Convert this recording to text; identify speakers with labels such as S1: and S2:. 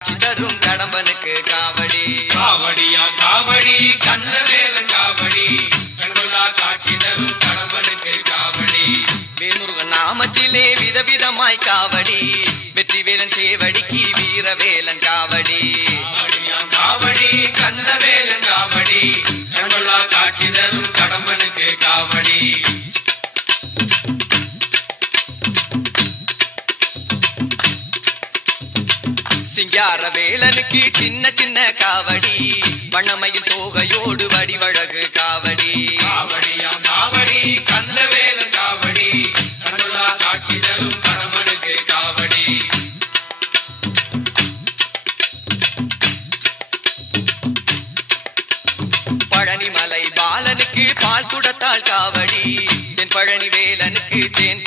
S1: தரும் கடம்பனுக்கு காவடி.
S2: காவடியா காவடி கண்ணவேலன் காவடி. கண்கொள்ளா காட்சி தரும் கடம்பனுக்கு காவடி.
S1: வேல்முருகன் நாமத்திலே விதவிதமாய் காவடி. வெற்றி வேலன் சேவடிக்கு வீரவேலன் காவடி.
S2: காவடி கண்ணவேலன் காவடி. கண்கொள்ளா காட்சி தரும் கடம்பனுக்கு காவடி.
S1: சிங்கார வேலனுக்கு சின்ன சின்ன காவடி. வண்ணமையில் தோகையோடு வடிவழகு காவடி.
S2: காவடியா காவடி காட்சி தரும் கடம்பனுக்கு காவடி.
S1: பழனிமலை பாலனுக்கு பால் குடத்தாள் காவடி. தென் பழனி வேலனுக்கு தேன்